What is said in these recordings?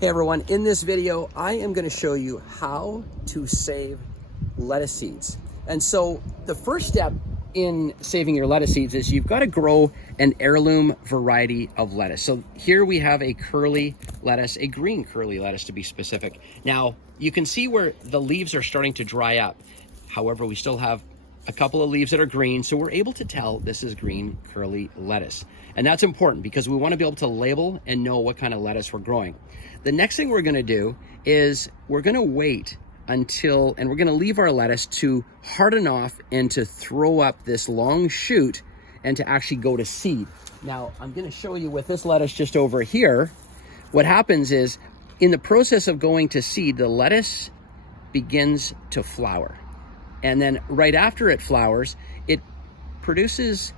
Hey everyone, in this video, I am going to show you how to save lettuce seeds. And so the first step in saving your lettuce seeds is you've got to grow an heirloom variety of lettuce. So here we have a curly lettuce, a green curly lettuce to be specific. Now you can see where the leaves are starting to dry up. However, we still have a couple of leaves that are green, so we're able to tell this is green curly lettuce. And that's important because we want to be able to label and know what kind of lettuce we're growing. The next thing we're going to do is we're going to wait until, and we're going to leave our lettuce to harden off and to throw up this long shoot and to actually go to seed. Now, I'm going to show you with this lettuce just over here, what happens is in the process of going to seed, the lettuce begins to flower. And then right after it flowers, it produces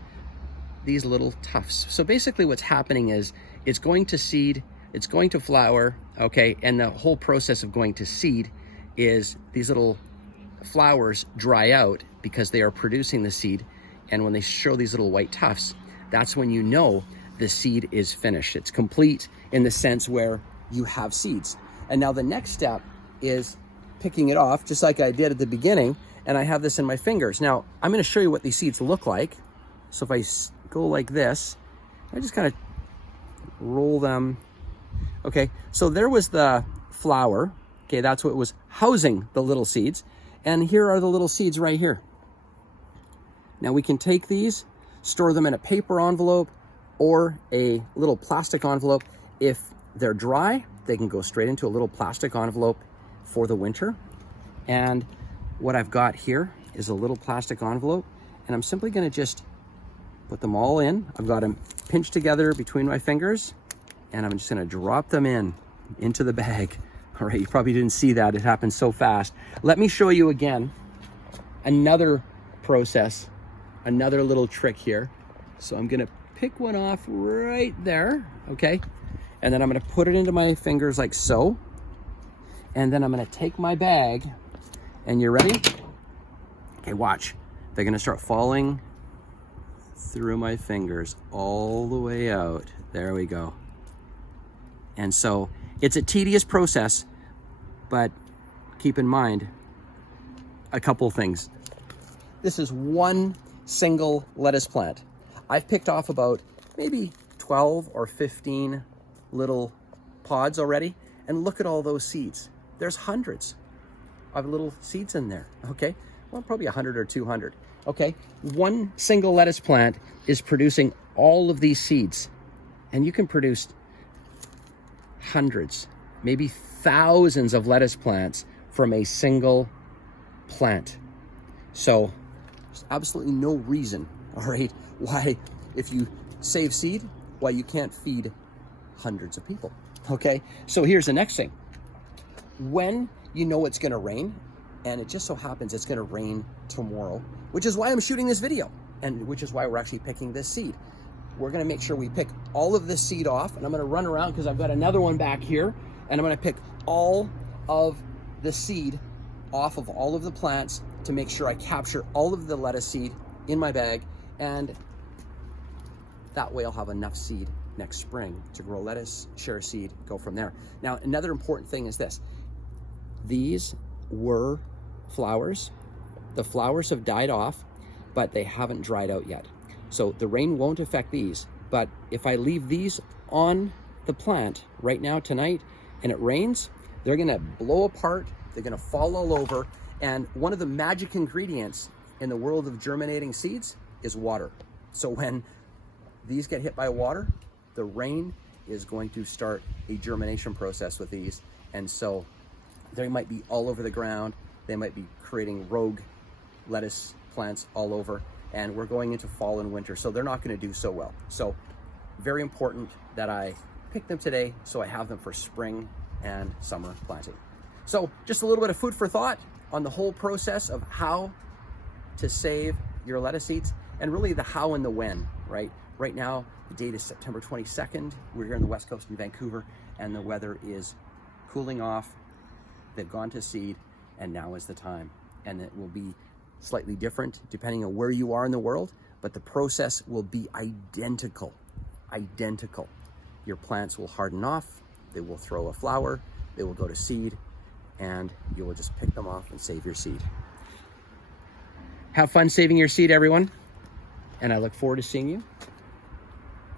these little tufts. So basically what's happening is it's going to seed, it's going to flower, okay? And the whole process of going to seed is these little flowers dry out because they are producing the seed. And when they show these little white tufts, that's when you know the seed is finished. It's complete in the sense where you have seeds. And now the next step is picking it off, just like I did at the beginning. And I have this in my fingers. Now, I'm going to show you what these seeds look like. So if I go like this, I just kind of roll them. Okay, so there was the flower. Okay, that's what was housing the little seeds. And here are the little seeds right here. Now we can take these, store them in a paper envelope or a little plastic envelope. If they're dry, they can go straight into a little plastic envelope for the winter. And what I've got here is a little plastic envelope, and I'm simply going to just put them all in. I've got them pinched together between my fingers, and I'm just going to drop them into the bag. All right, you probably didn't see that. It happened so fast. Let me show you again another process, another little trick here. So I'm going to pick one off right there, okay? And then I'm going to put it into my fingers like so. And then I'm going to take my bag. And you're ready? Okay, watch. They're gonna start falling through my fingers all the way out. There we go. And so it's a tedious process, but keep in mind a couple things. This is one single lettuce plant. I've picked off about maybe 12 or 15 little pods already, and look at all those seeds. There's hundreds of little seeds in there, okay? Well, probably 100 or 200, okay? One single lettuce plant is producing all of these seeds, and you can produce hundreds, maybe thousands of lettuce plants from a single plant. So there's absolutely no reason, all right, why if you save seed, why you can't feed hundreds of people, okay? So here's the next thing. When you know it's going to rain, and it just so happens it's going to rain tomorrow, which is why I'm shooting this video, and which is why we're actually picking this seed. We're going to make sure we pick all of this seed off, and I'm going to run around because I've got another one back here, and I'm going to pick all of the seed off of all of the plants to make sure I capture all of the lettuce seed in my bag, and that way I'll have enough seed next spring to grow lettuce, share seed, go from there. Now, another important thing is this. These were flowers. The flowers have died off, but they haven't dried out yet. So the rain won't affect these. But if I leave these on the plant right now tonight and it rains, they're gonna blow apart, they're gonna fall all over. And one of the magic ingredients in the world of germinating seeds is water. So when these get hit by water, the rain is going to start a germination process with these. And so they might be all over the ground. They might be creating rogue lettuce plants all over. And we're going into fall and winter, so they're not going to do so well. So very important that I pick them today so I have them for spring and summer planting. So just a little bit of food for thought on the whole process of how to save your lettuce seeds, and really the how and the when, right? Right now, the date is September 22nd. We're here on the West Coast in Vancouver, and the weather is cooling off. They've gone to seed, and now is the time. And it will be slightly different depending on where you are in the world, but the process will be identical. Your plants will harden off, They will throw a flower, they will go to seed, and you will just pick them off and save your seed. Have fun saving your seed, everyone. And I look forward to seeing you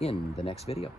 in the next video.